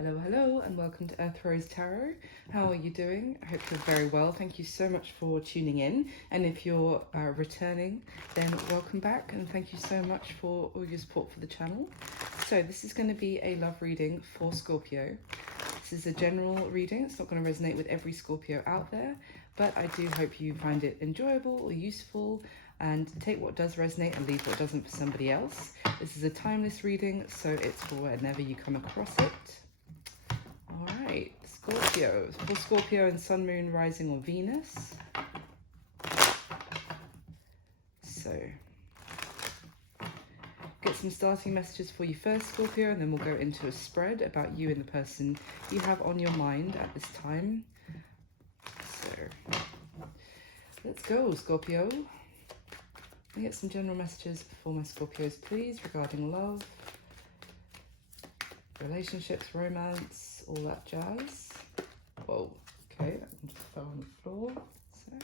Hello, and welcome to Earth Rose Tarot. How are you doing? I hope you're very well. Thank you so much for tuning in. And if you're returning, then welcome back. And thank you so much for all your support for the channel. So this is going to be a love reading for Scorpio. This is a general reading. It's not going to resonate with every Scorpio out there, but I do hope you find it enjoyable or useful, and take what does resonate and leave what doesn't for somebody else. This is a timeless reading, so it's for whenever you come across it. Alright, Scorpio. For Scorpio and Sun, Moon, Rising or Venus. So, get some starting messages for you first, Scorpio, and then we'll go into a spread about you and the person you have on your mind at this time. So, let's go, Scorpio. Let me get some general messages for my Scorpios, please, regarding love, relationships, romance, all that jazz. Whoa, okay, that one just fell on the floor. Sec.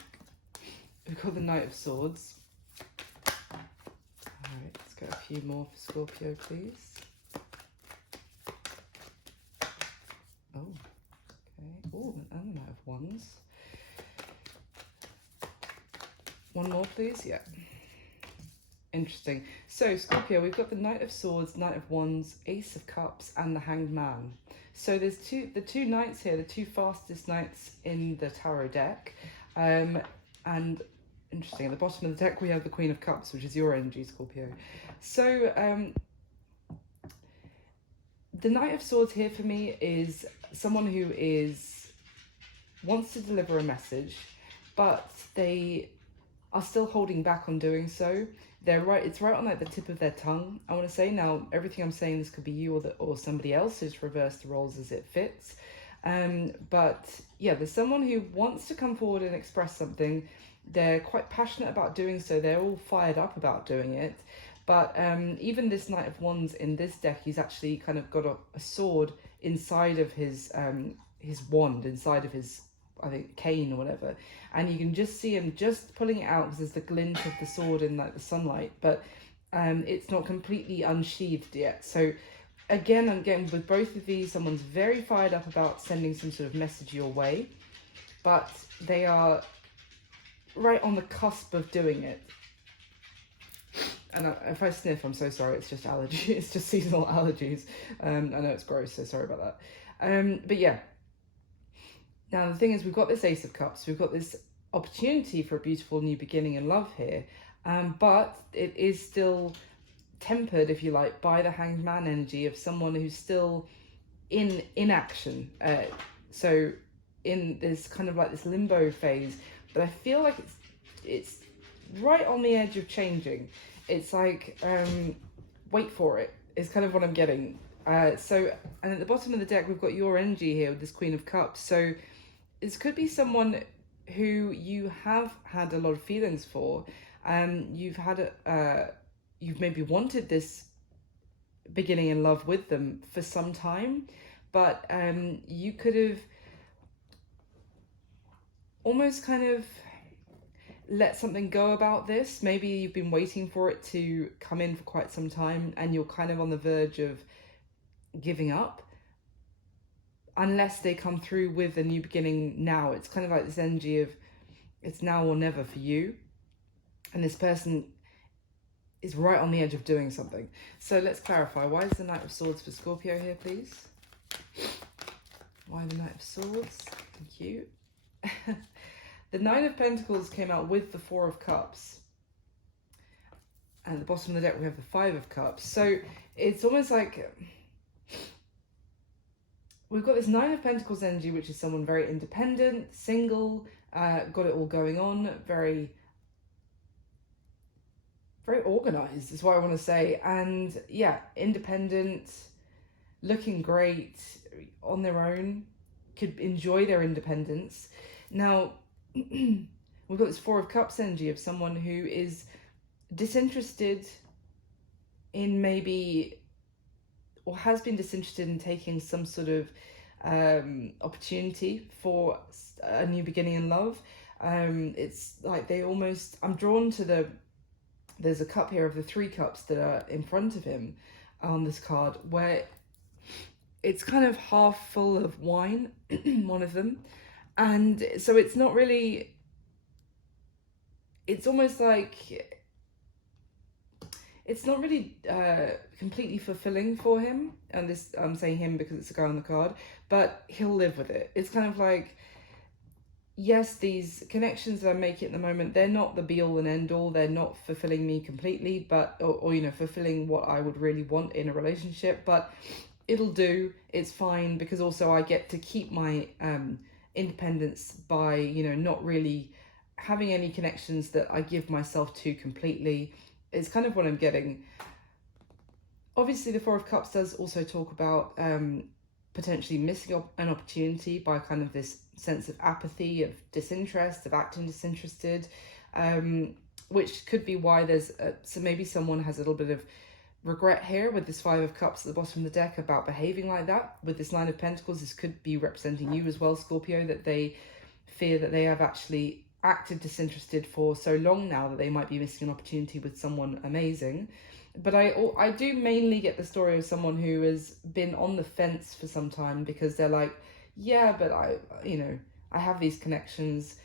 We've got the Knight of Swords. Alright, let's get a few more for Scorpio, please. Oh, okay. Oh, and the Knight of Wands. One more, please. Yeah. Interesting. So, Scorpio, we've got the Knight of Swords, Knight of Wands, Ace of Cups, and the Hanged Man. So there's the two knights here, the two fastest knights in the tarot deck. And interesting, at the bottom of the deck we have the Queen of Cups, which is your energy, Scorpio. So the Knight of Swords here for me is someone who wants to deliver a message, but they are still holding back on doing so. It's right on like the tip of their tongue, I want to say. Now, everything I'm saying, this could be you or somebody else. Just reverse the roles as it fits. But yeah, there's someone who wants to come forward and express something. They're quite passionate about doing so. They're all fired up about doing it. But even this Knight of Wands in this deck, he's actually kind of got a sword inside of his wand, inside of his, I think, cane or whatever, and you can just see him just pulling it out because there's the glint of the sword in like the sunlight, but it's not completely unsheathed yet. So again with both of these, someone's very fired up about sending some sort of message your way, but they are right on the cusp of doing it. And if I sniff, I'm so sorry, it's just allergy. It's just seasonal allergies. I know it's gross, so sorry about that. But yeah. Now, the thing is, we've got this Ace of Cups. We've got this opportunity for a beautiful new beginning in love here. But it is still tempered, if you like, by the Hanged Man energy of someone who's still in action. So in this kind of like this limbo phase. But I feel like it's right on the edge of changing. It's like, wait for it, is kind of what I'm getting. And at the bottom of the deck, we've got your energy here with this Queen of Cups. So this could be someone who you have had a lot of feelings for. You've maybe wanted this beginning in love with them for some time, but you could have almost kind of let something go about this. Maybe you've been waiting for it to come in for quite some time, and you're kind of on the verge of giving up unless they come through with a new beginning now. It's kind of like this energy of it's now or never for you, and this person is right on the edge of doing something. So let's clarify, why is the Knight of Swords for Scorpio here, please? Why the Knight of Swords? Thank you. The Nine of Pentacles came out with the Four of Cups, and at the bottom of the deck we have the Five of Cups. So it's almost like we've got this Nine of Pentacles energy, which is someone very independent, single, got it all going on, very organized is what I want to say. And yeah, independent, looking great on their own, could enjoy their independence. Now, we've got this Four of Cups energy of someone who is disinterested in maybe, or has been disinterested in taking some sort of opportunity for a new beginning in love. It's like they almost, I'm drawn to there's a cup here of the Three Cups that are in front of him on this card, where it's kind of half full of wine, one of them. And so it's not really, it's almost like, it's not really completely fulfilling for him. And this, I'm saying him because it's a guy on the card, but he'll live with it. It's kind of like, yes, these connections that I'm making at the moment, they're not the be all and end all. They're not fulfilling me completely, but, or you know, fulfilling what I would really want in a relationship, but it'll do. It's fine, because also I get to keep my independence by, you know, not really having any connections that I give myself to completely. It's kind of what I'm getting. Obviously, the Four of Cups does also talk about potentially missing an opportunity by kind of this sense of apathy, of disinterest, of acting disinterested, which could be why there's so maybe someone has a little bit of regret here with this Five of Cups at the bottom of the deck about behaving like that. With this Nine of Pentacles, this could be representing you as well, Scorpio, that they fear that they have actually acted disinterested for so long now that they might be missing an opportunity with someone amazing. But I do mainly get the story of someone who has been on the fence for some time, because they're like, yeah, but I have these connections.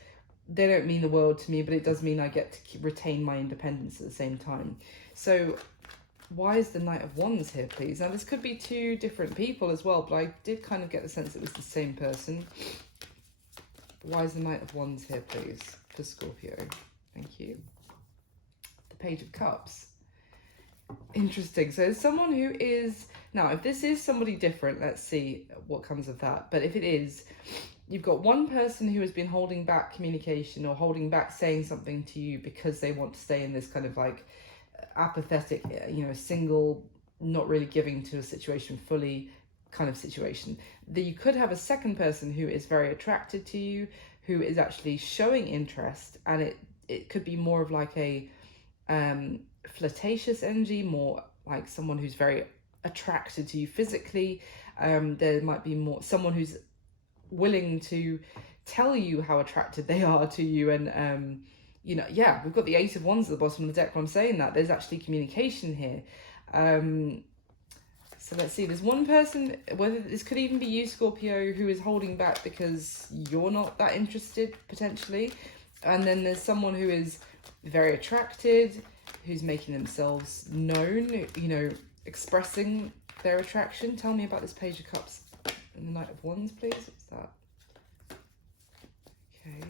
They don't mean the world to me, but it does mean I get to retain my independence at the same time. So why is the Knight of Wands here, please? Now, this could be two different people as well, but I did kind of get the sense it was the same person. Why is the Knight of Wands here, please, for Scorpio? Thank you. The Page of Cups. Interesting. So someone who is, now if this is somebody different, let's see what comes of that. But if it is, you've got one person who has been holding back communication or holding back saying something to you because they want to stay in this kind of like apathetic, you know, single, not really giving to a situation fully kind of situation. That you could have a second person who is very attracted to you, who is actually showing interest, and it could be more of like a flirtatious energy, more like someone who's very attracted to you physically. There might be more someone who's willing to tell you how attracted they are to you, and you know, yeah, we've got the Eight of Wands at the bottom of the deck when I'm saying that. There's actually communication here. So let's see, there's one person, whether this could even be you, Scorpio, who is holding back because you're not that interested, potentially. And then there's someone who is very attracted, who's making themselves known, you know, expressing their attraction. Tell me about this Page of Cups and the Knight of Wands, please. What's that? Okay.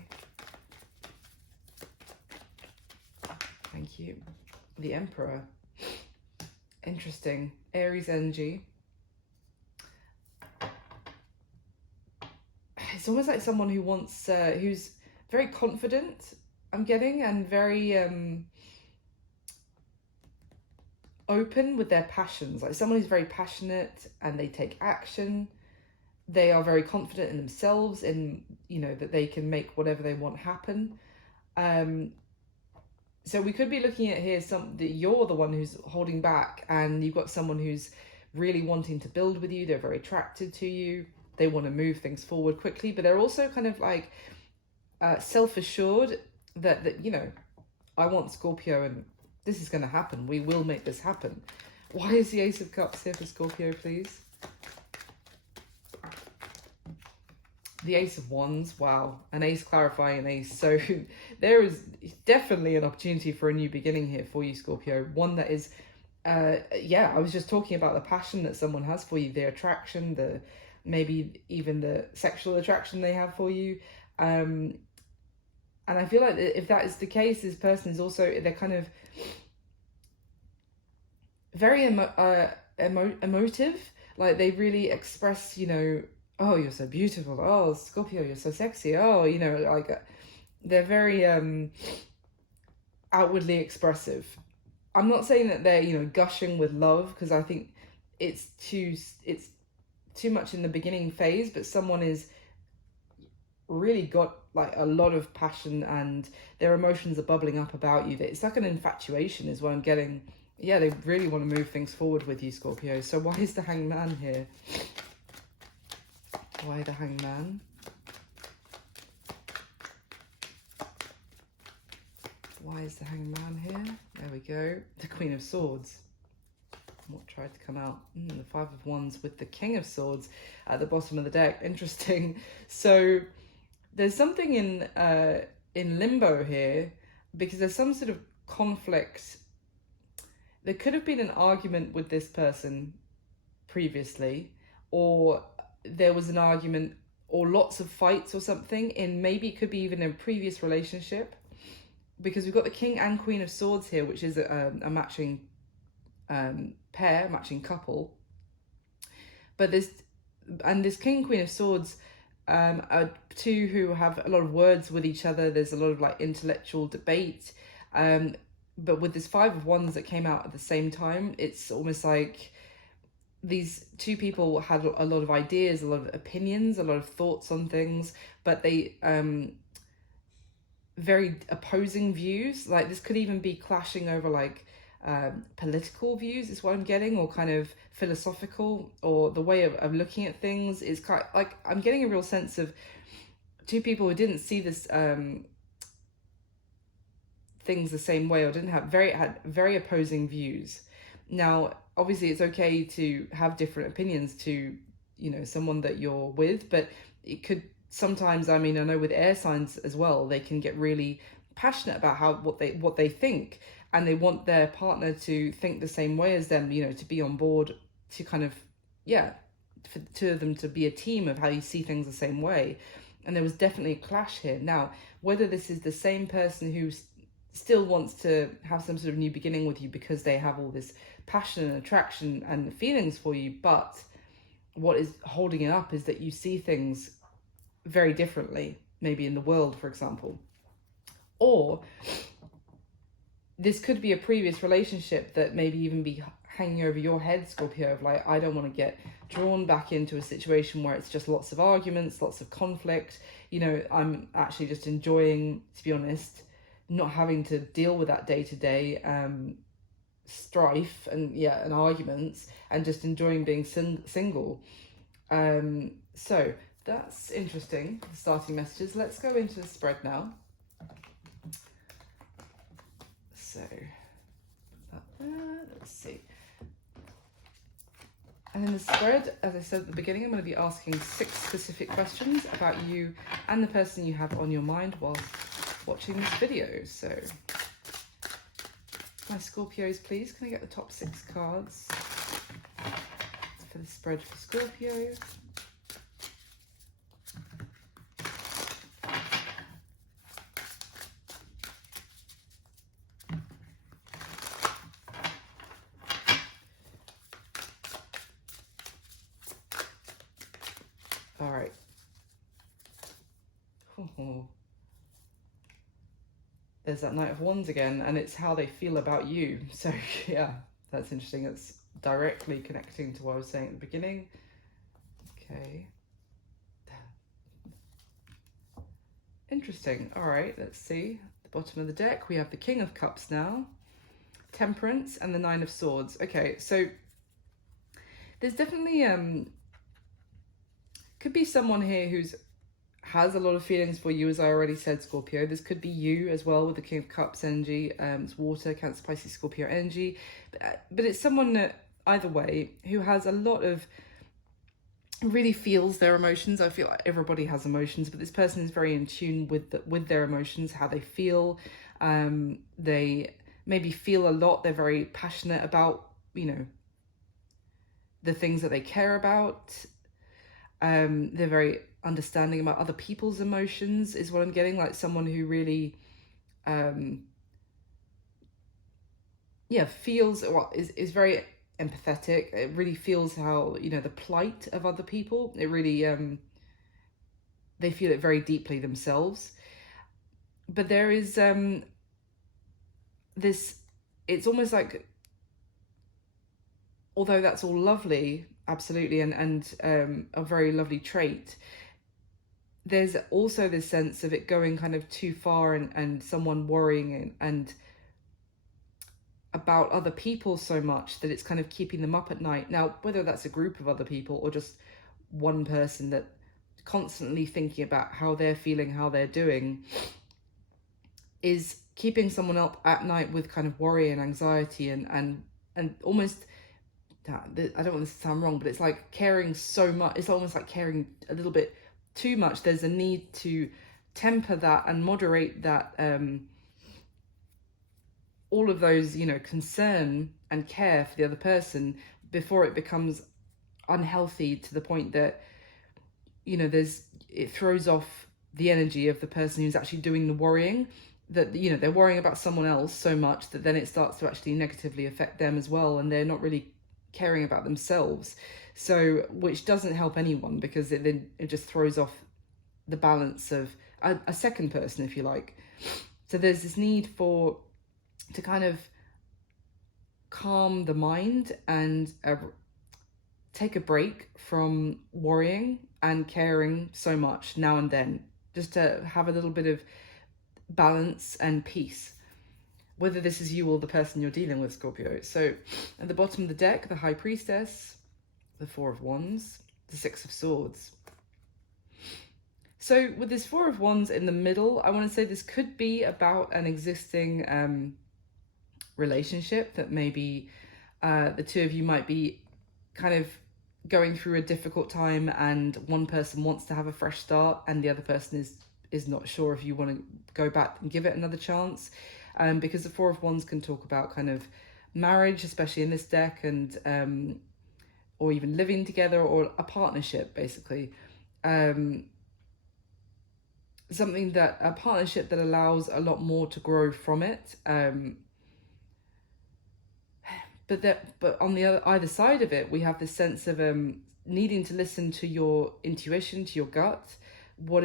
Thank you. The Emperor. Interesting. Aries energy. It's almost like someone who wants, who's very confident, I'm getting, and very open with their passions. Like someone who's very passionate and they take action. They are very confident in themselves, in, you know, that they can make whatever they want happen. So we could be looking at here that you're the one who's holding back, and you've got someone who's really wanting to build with you. They're very attracted to you. They want to move things forward quickly, but they're also kind of like self-assured that, you know, I want Scorpio and this is going to happen. We will make this happen. Why is the Ace of Cups here for Scorpio, please? The Ace of Wands, wow, an ace clarifying an ace. So there is definitely an opportunity for a new beginning here for you, Scorpio. One that is, yeah, I was just talking about the passion that someone has for you, the attraction, the maybe even the sexual attraction they have for you. And I feel like if that is the case, this person is also, they're kind of very emotive. Like they really express, you know, oh, you're so beautiful. Oh, Scorpio, you're so sexy. Oh, you know, like they're very outwardly expressive. I'm not saying that they're, you know, gushing with love, because I think it's too much in the beginning phase, but someone is really got like a lot of passion and their emotions are bubbling up about you. It's like an infatuation is what I'm getting. Yeah, they really want to move things forward with you, Scorpio. So why is the Hangman here? Why the Hangman? Why is the Hangman here? There we go. The Queen of Swords. What tried to come out? The Five of Wands with the King of Swords at the bottom of the deck. Interesting. So there's something in limbo here, because there's some sort of conflict. There could have been an argument with this person previously, or there was an argument or lots of fights or something in, maybe it could be even a previous relationship, because we've got the King and Queen of Swords here, which is a matching pair, matching couple. But this King and Queen of Swords are two who have a lot of words with each other. There's a lot of like intellectual debate, but with this Five of Wands that came out at the same time, it's almost like these two people had a lot of ideas, a lot of opinions, a lot of thoughts on things, but they very opposing views. Like this could even be clashing over like political views is what I'm getting, or kind of philosophical, or the way of looking at things is kind of, like, I'm getting a real sense of two people who didn't see this things the same way, or had very opposing views. Now obviously it's okay to have different opinions to, you know, someone that you're with, but it could sometimes, I mean, I know with air signs as well, they can get really passionate about what they think, and they want their partner to think the same way as them, you know, to be on board, to kind of, yeah, for two of them to be a team of how you see things the same way. And there was definitely a clash here. Now, whether this is the same person who still wants to have some sort of new beginning with you because they have all this passion and attraction and feelings for you, but what is holding it up is that you see things very differently, maybe in the world, for example. Or this could be a previous relationship that maybe even be hanging over your head, Scorpio, of like, I don't want to get drawn back into a situation where it's just lots of arguments, lots of conflict. You know, I'm actually just enjoying, to be honest, not having to deal with that day-to-day strife and arguments, and just enjoying being single. So that's interesting, the starting messages. Let's go into the spread now. So let's see. And in the spread, as I said at the beginning, I'm going to be asking 6 specific questions about you and the person you have on your mind whilst watching this video. So my Scorpios, please, can I get the top 6 cards for the spread for Scorpio? All right. Oh. There's that Knight of Wands again, and it's how they feel about you. So yeah, that's interesting. It's directly connecting to what I was saying at the beginning. Okay. Interesting. All right, let's see. At the bottom of the deck, we have the King of Cups now, Temperance, and the Nine of Swords. Okay, so there's definitely could be someone here who's has a lot of feelings for you, as I already said, Scorpio. This could be you as well with the King of Cups energy. It's water, Cancer, Pisces, Scorpio energy. But it's someone that, either way, who has a lot of, really feels their emotions. I feel like everybody has emotions, but this person is very in tune with their emotions, how they feel. They maybe feel a lot. They're very passionate about, you know, the things that they care about. They're very understanding about other people's emotions is what I'm getting, like someone who really feels, well, is very empathetic. It really feels how, you know, the plight of other people. It really they feel it very deeply themselves. But there is this, it's almost like, although that's all lovely, absolutely, and a very lovely trait, there's also this sense of it going kind of too far, and someone worrying and about other people so much that it's kind of keeping them up at night. Now, whether that's a group of other people or just one person that constantly thinking about how they're feeling, how they're doing, is keeping someone up at night with kind of worry and anxiety and almost I don't want this to sound wrong, but it's like caring so much. It's almost like caring a little bit too much. There's a need to temper that and moderate that, all of those, concern and care for the other person before it becomes unhealthy to the point that, it throws off the energy of the person who's actually doing the worrying, that, they're worrying about someone else so much that then it starts to actually negatively affect them as well, and they're not really caring about themselves. So, which doesn't help anyone, because it just throws off the balance of a second person, if you like. So there's this need to kind of calm the mind and take a break from worrying and caring so much now and then, just to have a little bit of balance and peace, whether this is you or the person you're dealing with, Scorpio. So at the bottom of the deck, the High Priestess, the Four of Wands, the Six of Swords. So with this Four of Wands in the middle, I want to say this could be about an existing relationship that maybe the two of you might be kind of going through a difficult time, and one person wants to have a fresh start and the other person is not sure if you want to go back and give it another chance, because the Four of Wands can talk about kind of marriage, especially in this deck, and or even living together, or a partnership, basically. A partnership that allows a lot more to grow from it. But on the either side of it, we have this sense of needing to listen to your intuition, to your gut, what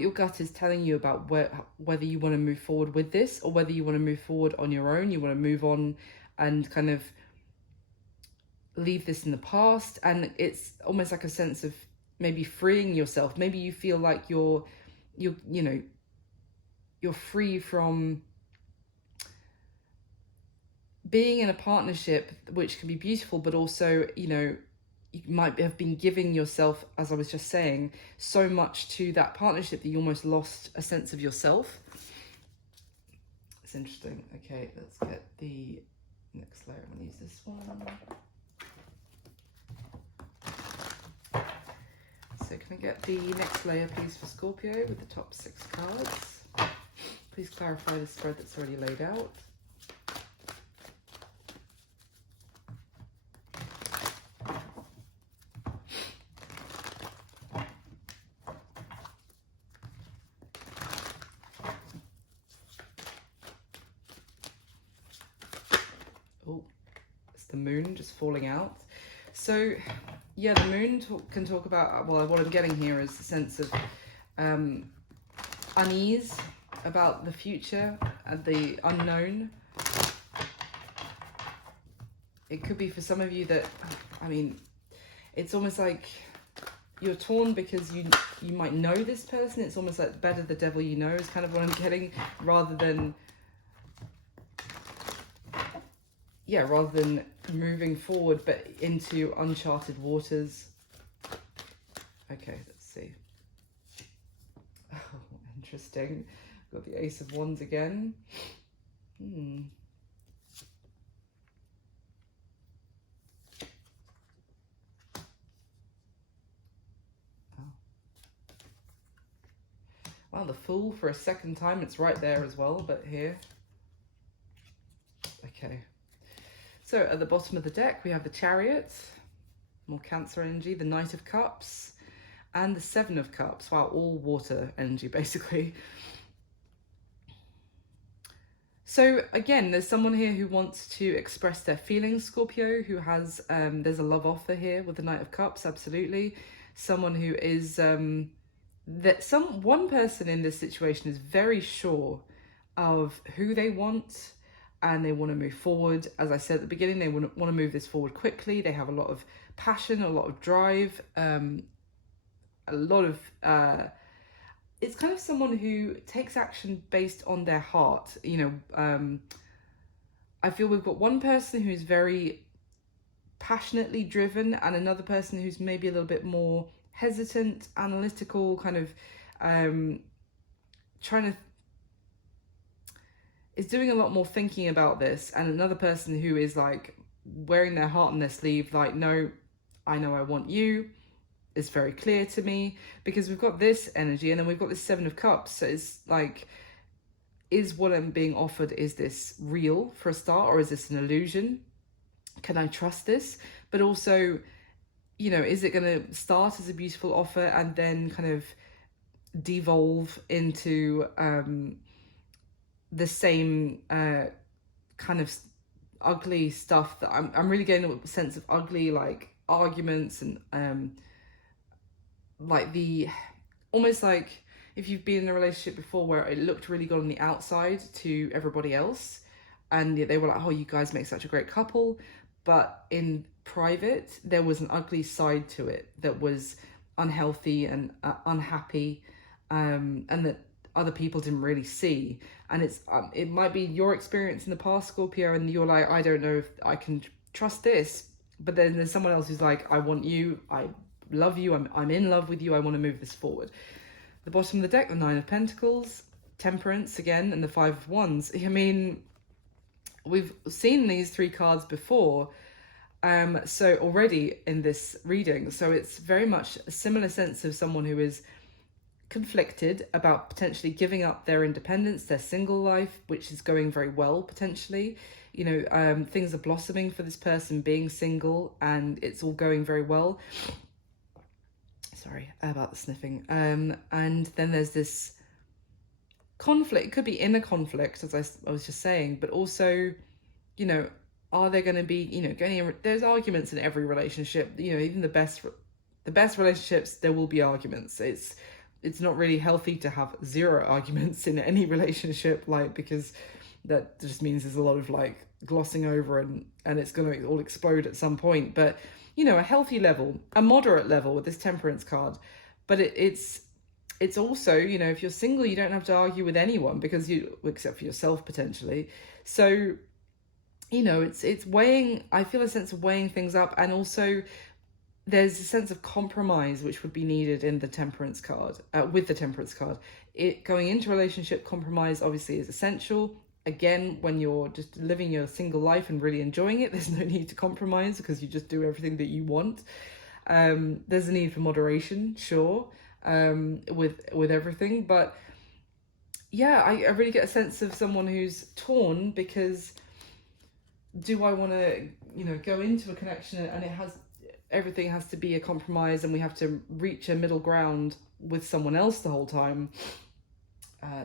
your gut is telling you about whether you want to move forward with this, or whether you want to move forward on your own. You want to move on and kind of leave this in the past. And it's almost like a sense of maybe freeing yourself. Maybe you feel like you're free from being in a partnership, which can be beautiful, but also, you might have been giving yourself, as I was just saying, so much to that partnership that you almost lost a sense of yourself. It's interesting. Okay, let's get the next layer. I'm going to use this one. So can I get the next layer, please, for Scorpio, with the top 6 cards? Please clarify the spread that's already laid out. Oh, it's the moon just falling out. So, yeah, the moon can talk about, well, what I'm getting here is a sense of unease about the future and the unknown. It could be for some of you that, it's almost like you're torn because you might know this person. It's almost like better the devil you know is kind of what I'm getting, rather than moving forward but into uncharted waters. Okay, let's see. Oh, interesting. Got the Ace of Wands again. Wow, the Fool for a second time. It's right there as well, but here. Okay. So at the bottom of the deck, we have the Chariot, more Cancer energy, the Knight of Cups, and the Seven of Cups. Wow, all water energy, basically. So again, there's someone here who wants to express their feelings, Scorpio, who has, there's a love offer here with the Knight of Cups, absolutely. Someone who is, one person in this situation is very sure of who they want, and they want to move forward. As I said at the beginning, they want to move this forward quickly. They have a lot of passion, a lot of drive, a lot of... it's kind of someone who takes action based on their heart. I feel we've got one person who's very passionately driven, and another person who's maybe a little bit more hesitant, analytical, kind of is doing a lot more thinking about this, and another person who is like wearing their heart on their sleeve, like, no, I know I want you. It's very clear to me, because we've got this energy and then we've got this Seven of Cups. So it's like, is what I'm being offered, is this real for a start, or is this an illusion? Can I trust this? But also, you know, is it going to start as a beautiful offer and then kind of devolve into the same kind of ugly stuff that I'm really getting a sense of ugly, like, arguments and like the, almost like if you've been in a relationship before where it looked really good on the outside to everybody else, and they were like, oh, you guys make such a great couple, but in private there was an ugly side to it that was unhealthy and unhappy, and that other people didn't really see. And it's it might be your experience in the past, Scorpio, and you're like, I don't know if I can trust this. But then there's someone else who's like, I want you, I love you, I'm in love with you, I want to move this forward. The bottom of the deck, the Nine of Pentacles, Temperance again, and the Five of Wands. I mean, we've seen these three cards before, so already in this reading. So it's very much a similar sense of someone who is conflicted about potentially giving up their independence, their single life, which is going very well potentially. You know, things are blossoming for this person being single, and it's all going very well. Sorry about the sniffing. And then there's this conflict. It could be inner conflict, as I was just saying, but also, you know, are there going to be, you know, there's arguments in every relationship. You know, even the best relationships, there will be arguments. It's not really healthy to have zero arguments in any relationship, like, because that just means there's a lot of like glossing over and it's going to all explode at some point. But, you know, a healthy level, a moderate level with this Temperance card. But it's also, you know, if you're single, you don't have to argue with anyone, because except for yourself potentially. So, you know, it's weighing, I feel a sense of weighing things up, and also there's a sense of compromise which would be needed in the Temperance card, with the Temperance card. Going into relationship, compromise obviously is essential. Again, when you're just living your single life and really enjoying it, there's no need to compromise, because you just do everything that you want. There's a need for moderation, sure, with everything. But yeah, I really get a sense of someone who's torn, because do I want to, you know, go into a connection and everything has to be a compromise and we have to reach a middle ground with someone else the whole time?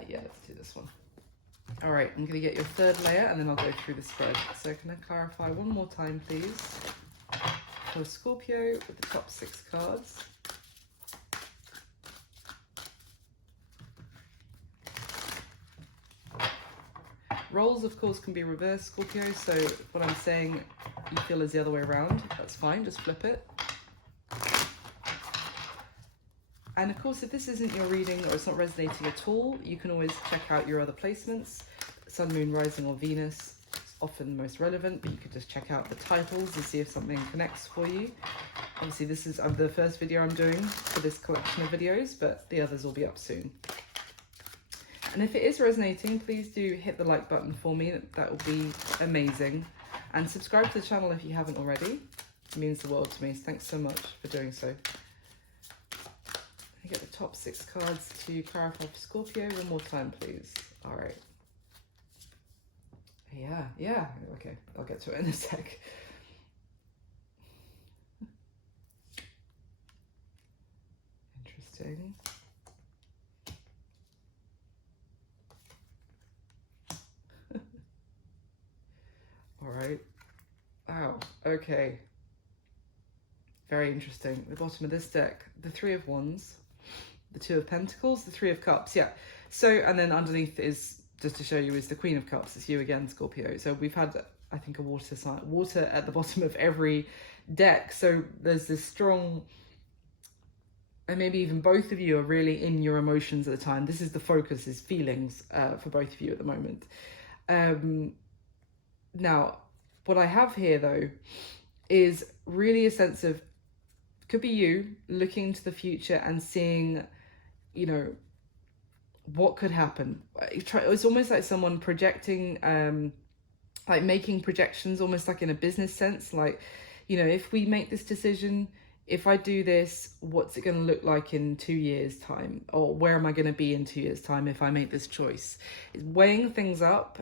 Yeah, let's do this one. All right, I'm going to get your third layer and then I'll go through the spread. So can I clarify one more time, please, for Scorpio with the top 6 cards? Roles, of course, can be reversed, Scorpio, so what I'm saying you feel is the other way around, that's fine, just flip it. And of course, if this isn't your reading or it's not resonating at all, you can always check out your other placements. Sun, Moon, Rising or Venus is often the most relevant, but you could just check out the titles and see if something connects for you. Obviously, this is the first video I'm doing for this collection of videos, but the others will be up soon. And if it is resonating, please do hit the like button for me. That will be amazing. And subscribe to the channel if you haven't already. It means the world to me. Thanks so much for doing so. I get the top 6 cards to clarify for Scorpio one more time, please. All right. Yeah. Okay, I'll get to it in a sec. Interesting. All right. Wow. Okay. Very interesting. The bottom of this deck, the 3 of Wands, the 2 of Pentacles, the 3 of Cups. Yeah. So, and then underneath is, just to show you, is the Queen of Cups. It's you again, Scorpio. So we've had, I think, a water sign, water at the bottom of every deck. So there's this strong, and maybe even both of you are really in your emotions at the time. This is the focus, is feelings for both of you at the moment. Now, what I have here, though, is really a sense of, could be you looking to the future and seeing, you know, what could happen. It's almost like someone projecting like making projections, almost like in a business sense, like, you know, if we make this decision, if I do this, what's it going to look like in 2 years time, or where am I going to be in 2 years time if I make this choice? It's weighing things up,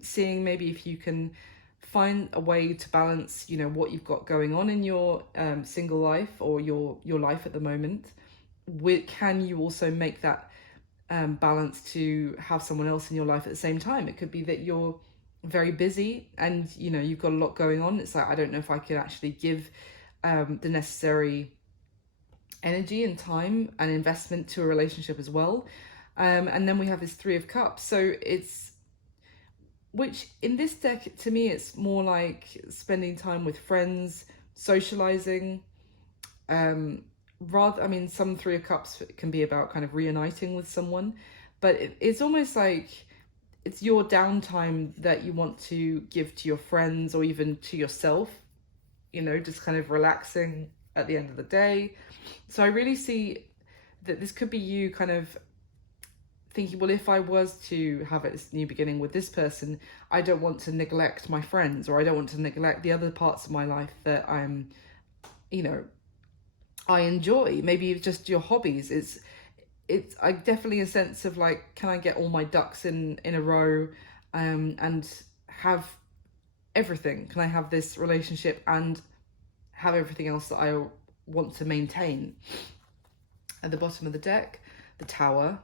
seeing maybe if you can find a way to balance, you know, what you've got going on in your single life or your life at the moment. Can you also make that balance to have someone else in your life at the same time? It could be that you're very busy and, you know, you've got a lot going on. It's like, I don't know if I could actually give the necessary energy and time and investment to a relationship as well. And then we have this Three of Cups. So it's, which in this deck, to me, it's more like spending time with friends, socializing. Rather, I mean, some Three of Cups can be about kind of reuniting with someone, but it's almost like it's your downtime that you want to give to your friends or even to yourself, you know, just kind of relaxing at the end of the day. So I really see that this could be you kind of thinking, well, if I was to have a new beginning with this person, I don't want to neglect my friends, or I don't want to neglect the other parts of my life that I'm, you know, I enjoy. Maybe just your hobbies. It's I definitely a sense of like, can I get all my ducks in a row, and have everything? Can I have this relationship and have everything else that I want to maintain? At the bottom of the deck, the Tower,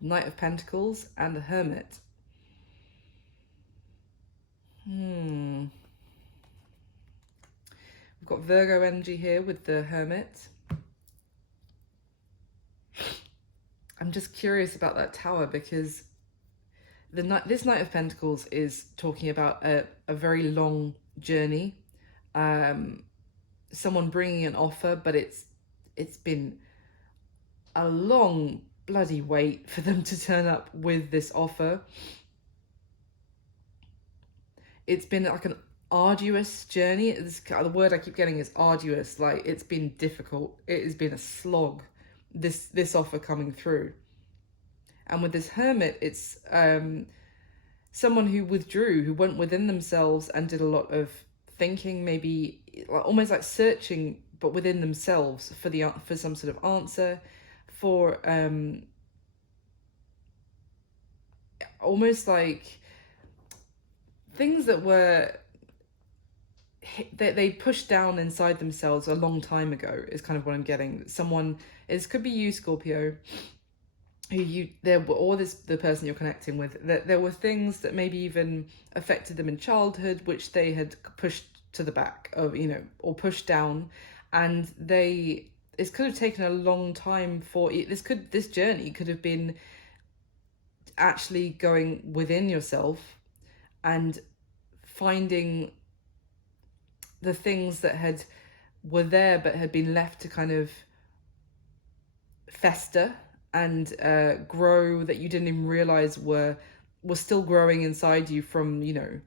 Knight of Pentacles, and the Hermit. We've got Virgo energy here with the Hermit. I'm just curious about that Tower, because this Knight of Pentacles is talking about a very long journey. Someone bringing an offer, but it's been a long bloody wait for them to turn up with this offer. It's been like an arduous journey. The word I keep getting is arduous. Like, it's been difficult. It has been a slog, this offer coming through. And with this Hermit, it's someone who withdrew, who went within themselves and did a lot of thinking, maybe almost like searching, but within themselves for some sort of answer, for almost like things that were they pushed down inside themselves a long time ago, is kind of what I'm getting. Someone, it could be you, Scorpio, the person you're connecting with, that there were things that maybe even affected them in childhood, which they had pushed to the back of, you know, or pushed down, and it could have taken a long time for this journey could have been actually going within yourself and finding the things that were there but had been left to kind of fester and grow, that you didn't even realize were still growing inside you from, you know,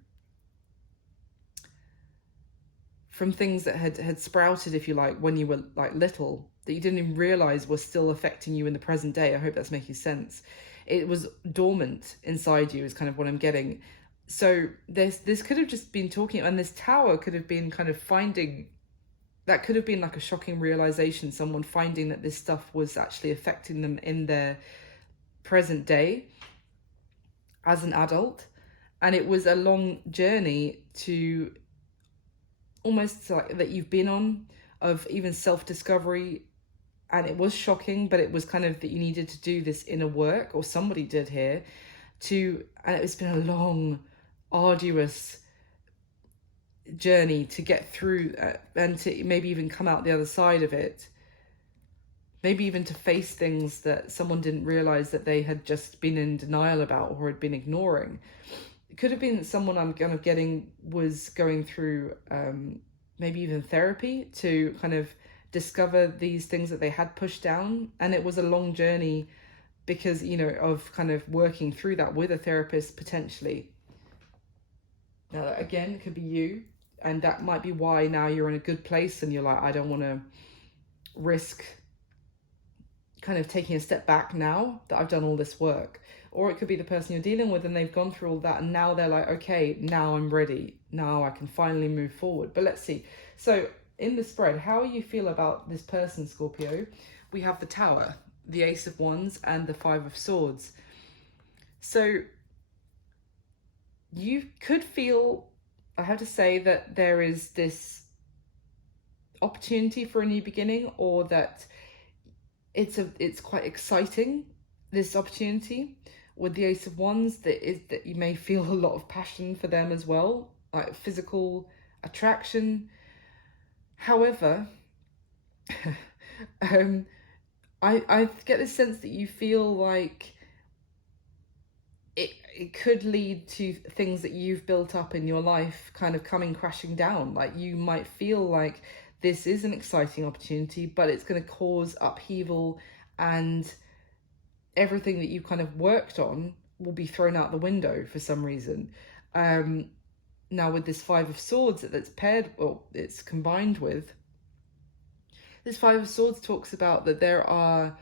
from things that had sprouted, if you like, when you were like little, that you didn't even realize were still affecting you in the present day. I hope that's making sense. It was dormant inside you, is kind of what I'm getting. So this could have just been talking, and this Tower could have been kind of finding, that could have been like a shocking realization, someone finding that this stuff was actually affecting them in their present day as an adult. And it was a long journey to almost like that you've been on, of even self-discovery. And it was shocking, but it was kind of that you needed to do this inner work, or somebody did here, and it's been a long, arduous journey to get through, and to maybe even come out the other side of it, maybe even to face things that someone didn't realize that they had just been in denial about or had been ignoring. It could have been that someone I'm kind of getting was going through maybe even therapy to kind of discover these things that they had pushed down, and it was a long journey because, you know, of kind of working through that with a therapist potentially. Now again, it could be you, and that might be why now you're in a good place and you're like, I don't want to risk kind of taking a step back now that I've done all this work, Or it could be the person you're dealing with and they've gone through all that and now they're like, okay, now I'm ready. Now I can finally move forward. But let's see. So in the spread, how you feel about this person, Scorpio? We have the Tower, the Ace of Wands, and the Five of Swords. So you could feel, I have to say, that there is this opportunity for a new beginning, or that it's quite exciting, this opportunity with the Ace of Wands, that you may feel a lot of passion for them as well, like physical attraction. However, I get the sense that you feel like it could lead to things that you've built up in your life kind of coming crashing down. Like you might feel like this is an exciting opportunity, but it's going to cause upheaval, and everything that you kind of worked on will be thrown out the window for some reason. Now with this Five of Swords that's paired, or it's combined with, this Five of Swords talks about that there are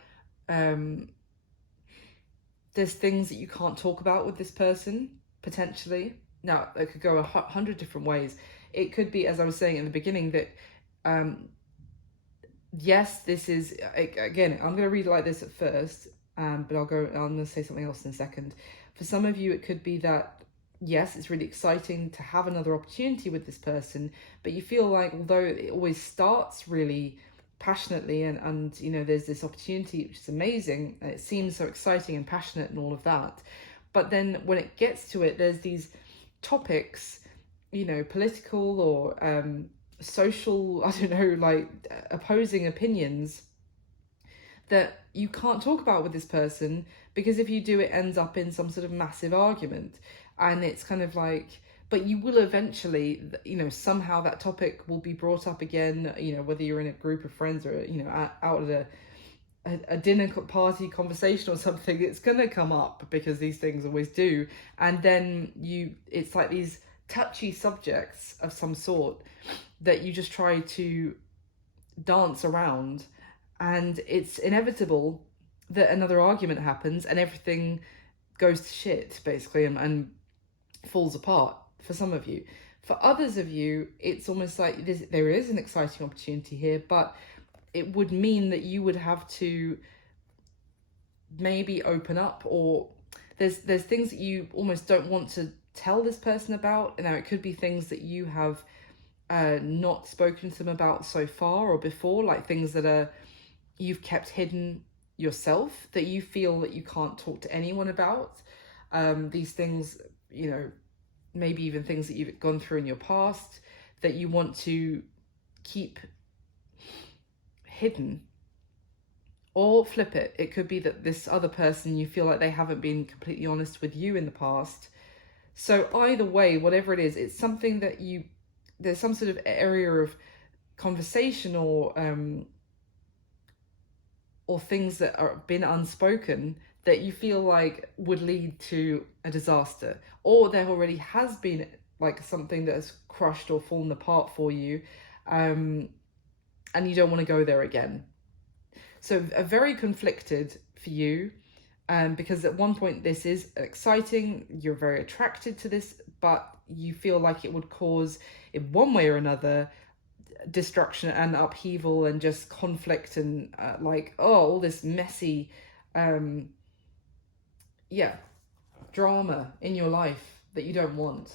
there's things that you can't talk about with this person, potentially. Now, it could go 100 different ways. It could be, as I was saying in the beginning, that yes, this is, again, I'm going to read it like this at first, but I'm going to say something else in a second. For some of you, it could be that, yes, it's really exciting to have another opportunity with this person, but you feel like, although it always starts really passionately and you know, there's this opportunity which is amazing, and it seems so exciting and passionate and all of that, but then when it gets to it, there's these topics, you know, political or social, I don't know, like opposing opinions that you can't talk about with this person, because if you do, it ends up in some sort of massive argument. And it's kind of like, but you will eventually, you know, somehow that topic will be brought up again, you know, whether you're in a group of friends or, you know, out at a dinner party conversation or something, it's going to come up, because these things always do. And then it's like these touchy subjects of some sort that you just try to dance around, and it's inevitable that another argument happens and everything goes to shit, basically, and falls apart for some of you. For others of you, it's almost like there is an exciting opportunity here, but it would mean that you would have to maybe open up, or there's things that you almost don't want to tell this person about. Now, it could be things that you have not spoken to them about so far or before, like things that you've kept hidden yourself, that you feel that you can't talk to anyone about. These things, you know, maybe even things that you've gone through in your past that you want to keep hidden. Or flip it, it could be that this other person, you feel like they haven't been completely honest with you in the past. So either way, whatever it is, it's something that there's some sort of area of conversation or things that are been unspoken that you feel like would lead to a disaster, or there already has been like something that has crushed or fallen apart for you, and you don't want to go there again. So very conflicted for you, because at one point this is exciting, you're very attracted to this, but you feel like it would cause, in one way or another, destruction and upheaval and just conflict and all this messy drama in your life that you don't want.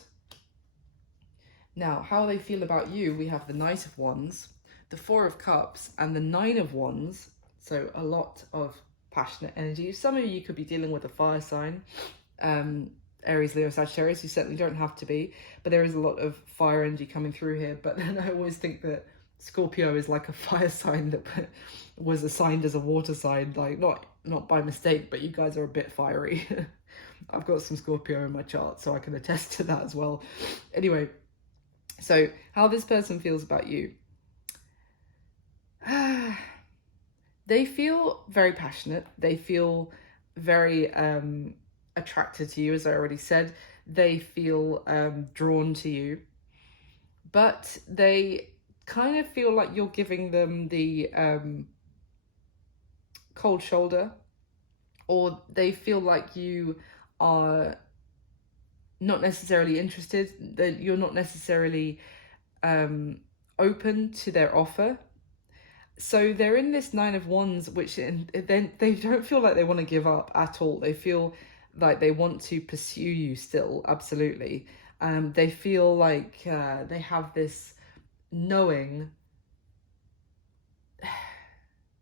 Now, how they feel about you, we have the Knight of Wands, the Four of Cups, and the Nine of Wands. So a lot of passionate energy. Some of you could be dealing with a fire sign, Aries, Leo, Sagittarius. You certainly don't have to be, but there is a lot of fire energy coming through here. But then I always think that Scorpio is like a fire sign that was assigned as a water sign, like not by mistake, but you guys are a bit fiery. I've got some Scorpio in my chart, so I can attest to that as well. Anyway, so how this person feels about you. They feel very passionate. They feel very attracted to you, as I already said. They feel drawn to you, but they kind of feel like you're giving them the cold shoulder, or they feel like you are not necessarily interested, that you're not necessarily open to their offer. So they're in this Nine of Wands, which then they don't feel like they want to give up at all. They feel like they want to pursue you still, absolutely. They feel like they have this knowing,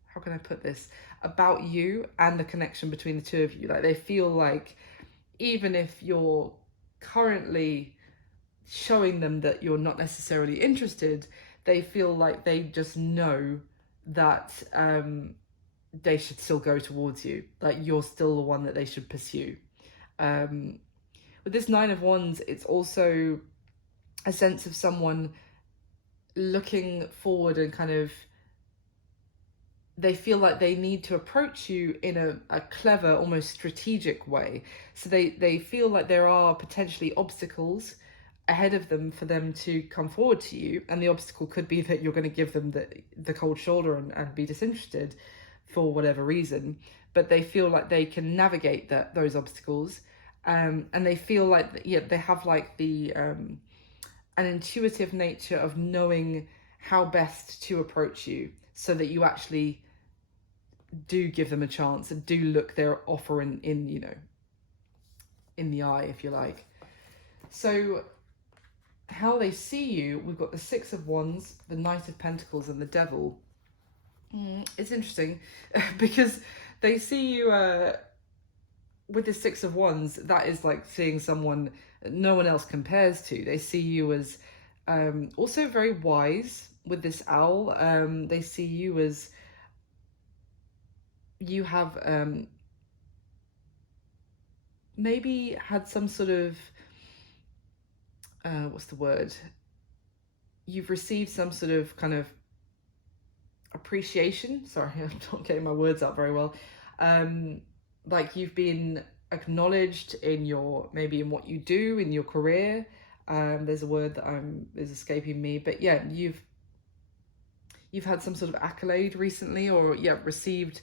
how can I put this, about you and the connection between the two of you. Like they feel like even if you're currently showing them that you're not necessarily interested, they feel like they just know that they should still go towards you, like you're still the one that they should pursue. With this Nine of Wands, it's also a sense of someone looking forward and kind of, they feel like they need to approach you in a clever, almost strategic way. So they feel like there are potentially obstacles ahead of them for them to come forward to you, and the obstacle could be that you're going to give them the cold shoulder and be disinterested for whatever reason. But they feel like they can navigate those obstacles, and they feel like they have like an intuitive nature of knowing how best to approach you, so that you actually do give them a chance and do look their offer in the eye, if you like. So how they see you, we've got the Six of Wands, the Knight of Pentacles, and the Devil. It's interesting because they see you with the Six of Wands. That is like seeing someone no one else compares to. They see you as also very wise with this owl. They see you as you have maybe had some sort of what's the word? You've received some sort of kind of appreciation. Sorry, I'm not getting my words out very well. Like you've been acknowledged in maybe in what you do in your career. There's a word that is escaping me, but yeah, you've had some sort of accolade recently, or received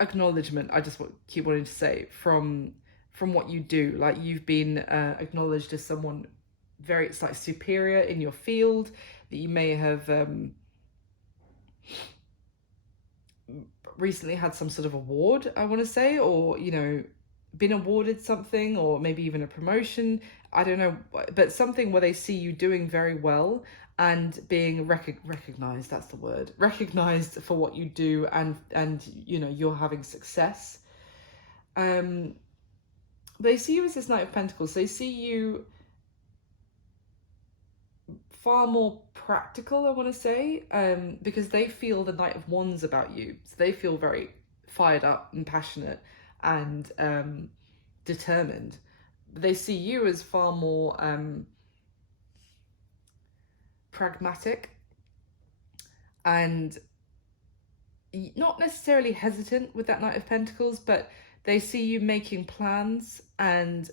acknowledgement. I just keep wanting to say from what you do. Like you've been acknowledged as someone very, it's like superior in your field, that you may have recently had some sort of award, I want to say, or been awarded something, or maybe even a promotion, I don't know, but something where they see you doing very well and being recognized, that's the word, recognized for what you do, and you're having success. They see you as this Knight of Pentacles. They see you far more practical, I want to say, because they feel the Knight of Wands about you. So they feel very fired up and passionate and determined. They see you as far more pragmatic and not necessarily hesitant with that Knight of Pentacles, but they see you making plans and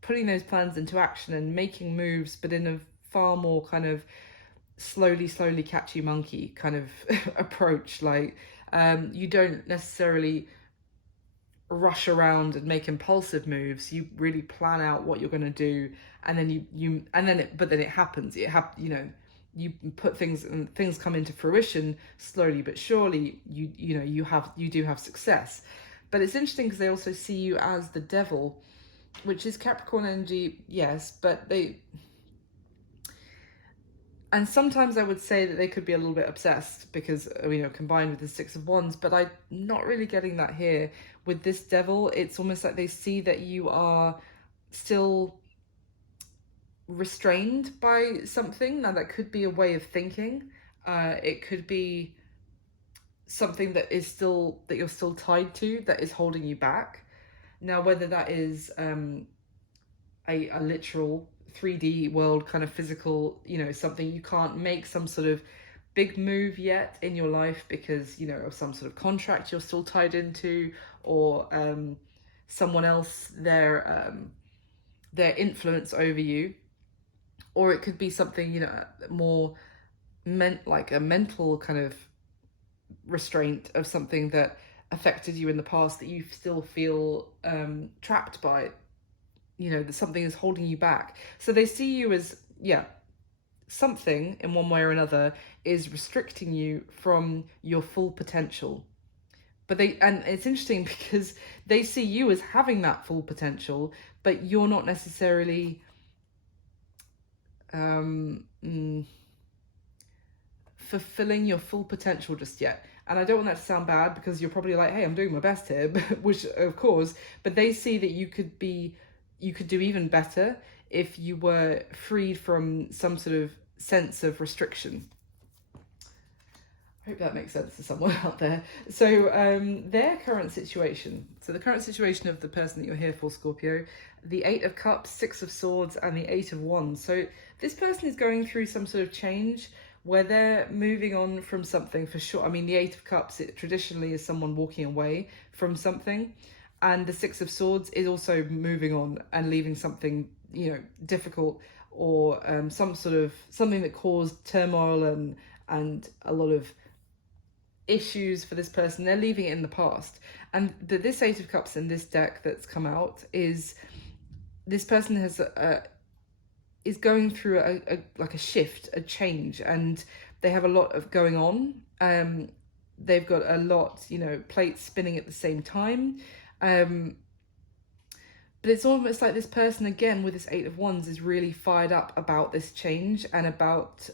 putting those plans into action and making moves, but in a far more kind of slowly catch you monkey kind of approach. Like you don't necessarily rush around and make impulsive moves. You really plan out what you're going to do, and then but then it happens. You put things, and things come into fruition slowly but surely. You do have success. But it's interesting because they also see you as the Devil, which is Capricorn energy, yes, but and sometimes I would say that they could be a little bit obsessed because, combined with the Six of Wands, but I'm not really getting that here. With this Devil, it's almost like they see that you are still restrained by something. Now, that could be a way of thinking. It could be something that you're still tied to, that is holding you back. Now, whether that is a literal 3D world kind of physical, something you can't make some sort of big move yet in your life because, of some sort of contract you're still tied into, or someone else, their influence over you. Or it could be something, more like a mental kind of restraint of something that affected you in the past that you still feel trapped by. You know, that something is holding you back. So they see you as, yeah, something in one way or another is restricting you from your full potential. But and it's interesting because they see you as having that full potential, but you're not necessarily fulfilling your full potential just yet. And I don't want that to sound bad, because you're probably like, hey, I'm doing my best here, which of course, but they see that you could do even better if you were freed from some sort of sense of restriction. I hope that makes sense to someone out there. So their current situation. So the current situation of the person that you're here for, Scorpio, the 8 of Cups, 6 of Swords, and the 8 of Wands. So this person is going through some sort of change where they're moving on from something for sure. I mean, the 8 of Cups, it traditionally is someone walking away from something. And the 6 of Swords is also moving on and leaving something, you know, difficult, or something that caused turmoil and a lot of issues for this person. They're leaving it in the past. And this 8 of Cups in this deck that's come out is this person is going through a shift, a change, and they have a lot of going on. They've got a lot, you know, plates spinning at the same time. But it's almost like this person, again, with this 8 of Wands, is really fired up about this change and about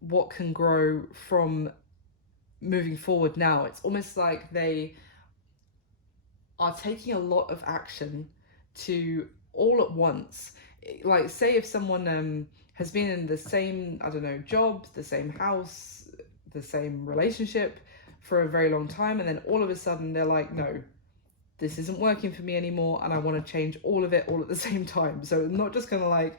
what can grow from moving forward now. It's almost like they are taking a lot of action to all at once. Like, say if someone has been in the same, I don't know, job, the same house, the same relationship for a very long time, and then all of a sudden they're like, no, this isn't working for me anymore, and I want to change all of it all at the same time. So not just gonna like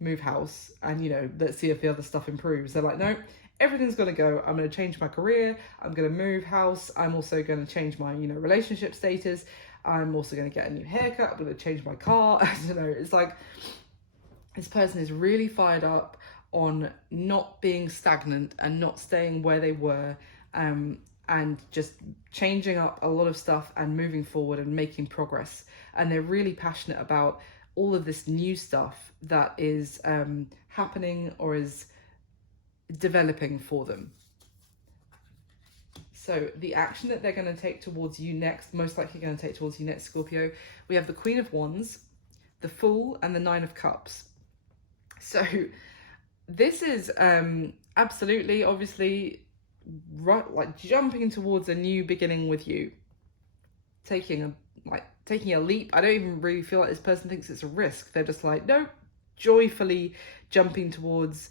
move house and, you know, let's see if the other stuff improves. They're like, no, everything's got to go. I'm going to change my career. I'm going to move house. I'm also going to change my, you know, relationship status. I'm also going to get a new haircut. I'm going to change my car. I don't know. It's like this person is really fired up on not being stagnant and not staying where they were, and just changing up a lot of stuff and moving forward and making progress. And they're really passionate about all of this new stuff that is happening or is developing for them. So the action that they're going to take towards you next, most likely going to take towards you next, Scorpio, we have the Queen of Wands, the Fool, and the 9 of Cups. So this is absolutely, obviously, right, like jumping towards a new beginning with you, taking a leap. I don't even really feel like this person thinks it's a risk. They're just like, no, joyfully jumping towards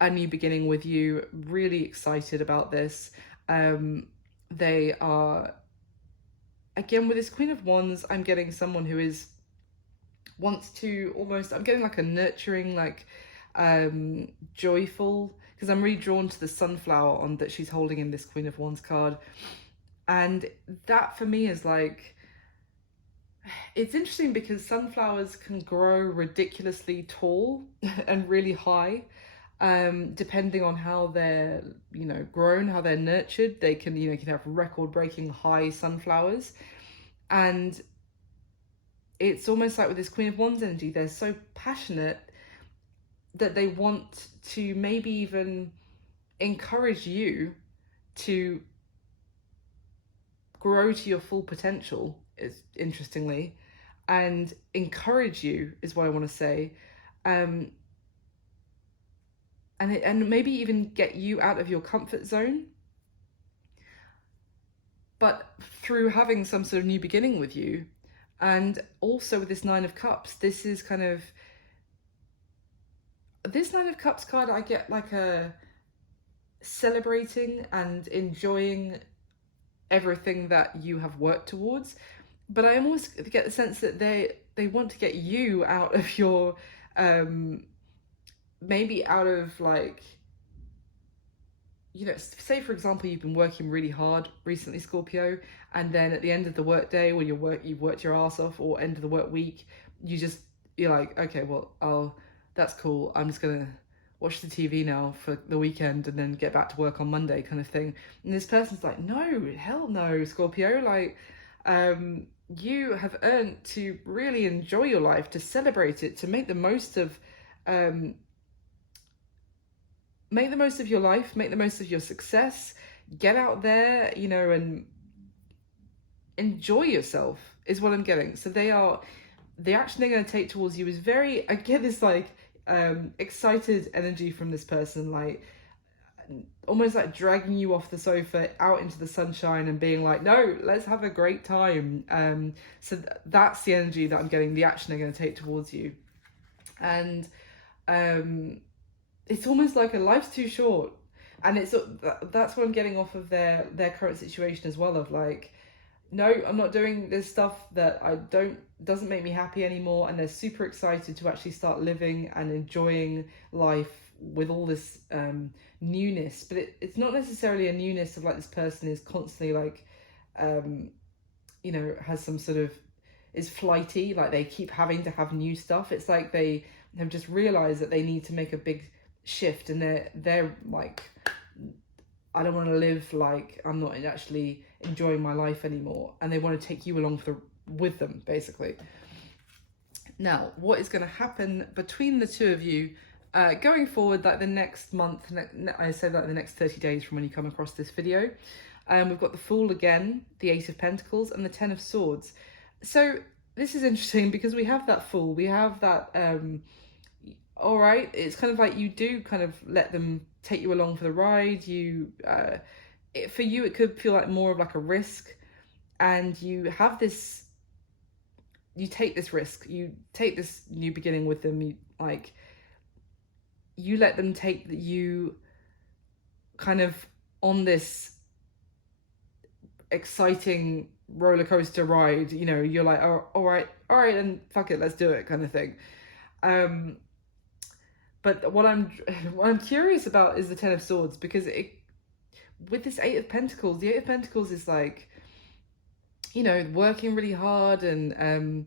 a new beginning with you, really excited about this. They are, again, with this Queen of Wands, I'm getting someone who wants to almost, I'm getting like a nurturing, like joyful, because I'm really drawn to the sunflower that she's holding in this Queen of Wands card. And that for me is like, it's interesting because sunflowers can grow ridiculously tall and really high. Depending on how they're, you know, grown, how they're nurtured, they can, you know, can have record-breaking high sunflowers. And it's almost like with this Queen of Wands energy, they're so passionate that they want to maybe even encourage you to grow to your full potential, is interestingly, and encourage you is what I want to say. And maybe even get you out of your comfort zone, but through having some sort of new beginning with you. And also with this 9 of Cups, this is kind of, this 9 of Cups card, I get like a celebrating and enjoying everything that you have worked towards, but I almost get the sense that they want to get you out of your maybe out of, like, you know, say for example you've been working really hard recently, Scorpio, and then at the end of the work day, when you've worked your ass off, or end of the work week, you're like, okay, well, that's cool, I'm just gonna watch the TV now for the weekend and then get back to work on Monday kind of thing. And this person's like, no, hell no, Scorpio. Like, you have earned to really enjoy your life, to celebrate it, to make the most of your life, make the most of your success, get out there, you know, and enjoy yourself is what I'm getting. So the action they're going to take towards you is very, I get this like excited energy from this person, like almost like dragging you off the sofa out into the sunshine and being like, no, let's have a great time. So that's the energy that I'm getting, the action they're going to take towards you. And it's almost like a life's too short. And that's what I'm getting off of their current situation as well, of like, no, I'm not doing this stuff that doesn't make me happy anymore. And they're super excited to actually start living and enjoying life with all this newness. But it's not necessarily a newness of like this person is constantly like, you know, has some sort of, is flighty, like they keep having to have new stuff. It's like they have just realized that they need to make a big shift, and they're like, I don't want to live like I'm not actually enjoying my life anymore, and they want to take you along with them, basically. Now, what is going to happen between the two of you going forward, like the next month, I said like the next 30 days from when you come across this video? We've got the Fool again, the Eight of Pentacles, and the Ten of Swords. So this is interesting because we have that Fool, we have that, all right, it's kind of like you do kind of let them take you along for the ride. For you, it could feel like more of like a risk, and you have this, you take this risk, you take this new beginning with them, you let them take you kind of on this exciting roller coaster ride, you know, you're like, oh, all right, and fuck it, let's do it kind of thing. But what I'm curious about is the Ten of Swords, because with this Eight of Pentacles, the Eight of Pentacles is like, you know, working really hard and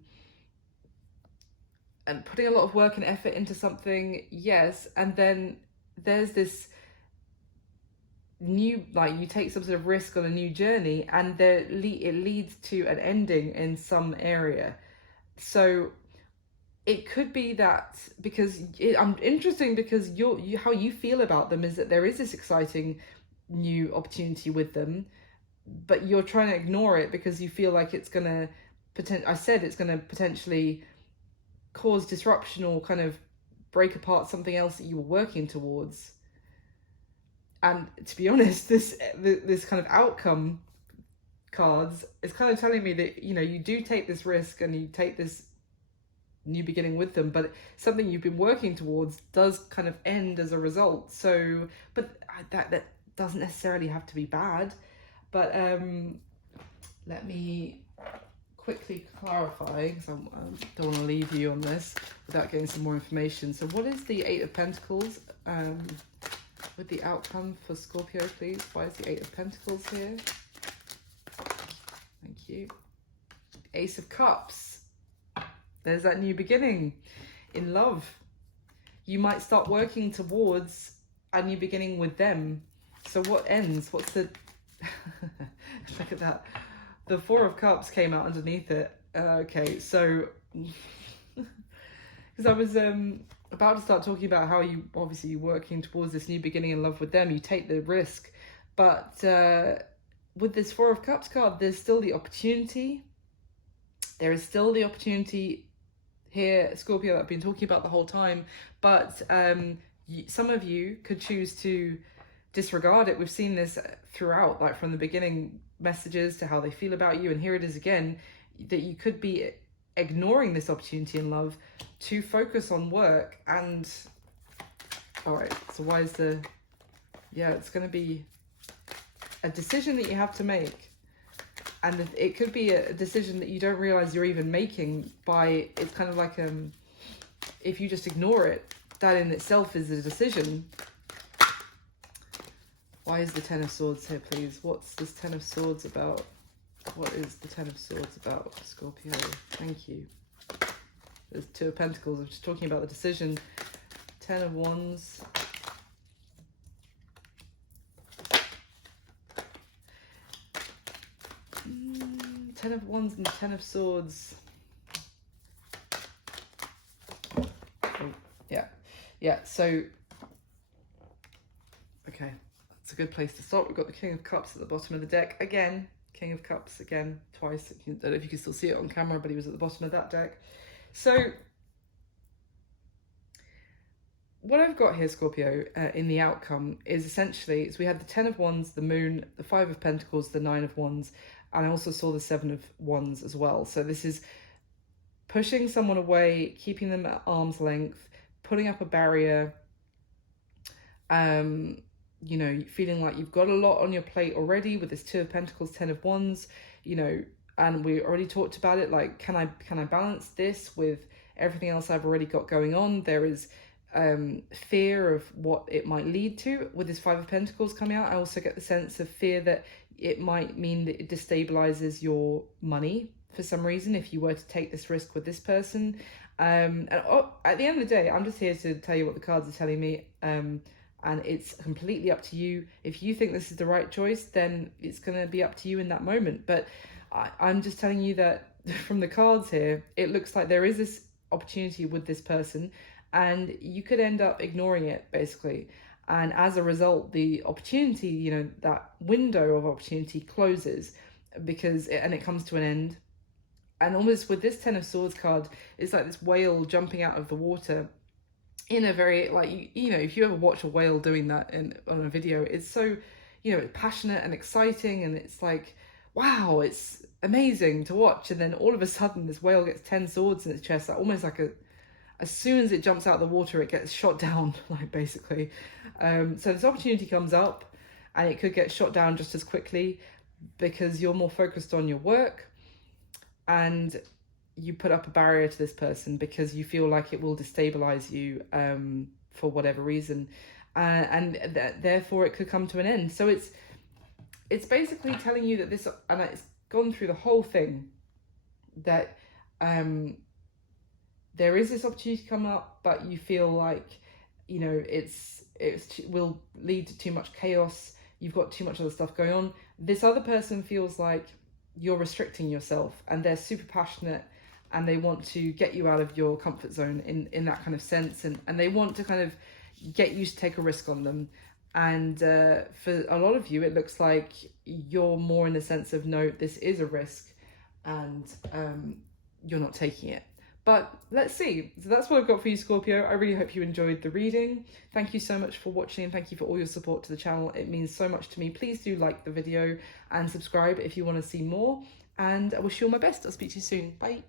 putting a lot of work and effort into something, yes, and then there's this new, like, you take some sort of risk on a new journey, and it leads to an ending in some area. So it could be that, because I'm interesting, because how you feel about them is that there is this exciting new opportunity with them, but you're trying to ignore it because you feel like it's gonna it's gonna potentially cause disruption or kind of break apart something else that you were working towards. And to be honest, this kind of outcome cards is kind of telling me that, you know, you do take this risk and you take this new beginning with them, but something you've been working towards does kind of end as a result. So, but that doesn't necessarily have to be bad. But let me quickly clarify, because I don't want to leave you on this without getting some more information. So what is the Eight of Pentacles with the outcome for Scorpio, please? Why is the Eight of Pentacles here? Thank you. Ace of Cups. There's that new beginning in love. You might start working towards a new beginning with them. So what ends? What's the... Look at that. The Four of Cups came out underneath it. Okay, so... Because I was about to start talking about how you obviously working towards this new beginning in love with them. You take the risk. But with this Four of Cups card, there's still the opportunity. There is still the opportunity here, Scorpio, that I've been talking about the whole time, but some of you could choose to disregard it. We've seen this throughout, like from the beginning messages to how they feel about you, and here it is again, that you could be ignoring this opportunity in love to focus on work. And all right, so why is it's going to be a decision that you have to make. And it could be a decision that you don't realize you're even making by, it's kind of like, if you just ignore it, that in itself is a decision. Why is the Ten of Swords here, please? What's this Ten of Swords about? What is the Ten of Swords about, Scorpio? Thank you. There's Two of Pentacles. I'm just talking about the decision. Ten of Wands. Ten of Wands and Ten of Swords. Oh, yeah, so, okay, that's a good place to start. We've got the King of Cups at the bottom of the deck. Again, King of Cups, again, twice. I don't know if you can still see it on camera, but he was at the bottom of that deck. So, what I've got here, Scorpio, in the outcome is essentially, so we had the 10 of Wands, the Moon, the 5 of Pentacles, the 9 of Wands, and I also saw the 7 of Wands as well. So this is pushing someone away, keeping them at arm's length, putting up a barrier, you know, feeling like you've got a lot on your plate already with this 2 of Pentacles, 10 of Wands, you know, and we already talked about it, like, can I balance this with everything else I've already got going on? There is fear of what it might lead to with this 5 of Pentacles coming out. I also get the sense of fear that it might mean that it destabilizes your money for some reason if you were to take this risk with this person. And at the end of the day, I'm just here to tell you what the cards are telling me, and it's completely up to you. If you think this is the right choice, then it's going to be up to you in that moment. But I'm just telling you that from the cards here, it looks like there is this opportunity with this person, and you could end up ignoring it, basically. And as a result, the opportunity, you know, that window of opportunity closes and it comes to an end. And almost with this 10 of Swords card, it's like this whale jumping out of the water in a very, like, you know, if you ever watch a whale doing that on a video, it's so, you know, passionate and exciting, and it's like, wow, it's amazing to watch. And then all of a sudden, this whale gets 10 swords in its chest, like, almost like as soon as it jumps out of the water, it gets shot down, like, basically. So this opportunity comes up, and it could get shot down just as quickly because you're more focused on your work, and you put up a barrier to this person because you feel like it will destabilize you for whatever reason, and therefore it could come to an end. So it's basically telling you that this, and it's gone through the whole thing, that there is this opportunity coming up, but you feel like, you know, it will lead to too much chaos. You've got too much other stuff going on. This other person feels like you're restricting yourself, and they're super passionate, and they want to get you out of your comfort zone in that kind of sense, and they want to kind of get you to take a risk on them. And for a lot of you, it looks like you're more in the sense of, no, this is a risk, and you're not taking it. But let's see. So that's what I've got for you, Scorpio. I really hope you enjoyed the reading. Thank you so much for watching, and thank you for all your support to the channel. It means so much to me. Please do like the video and subscribe if you want to see more. And I wish you all my best. I'll speak to you soon. Bye.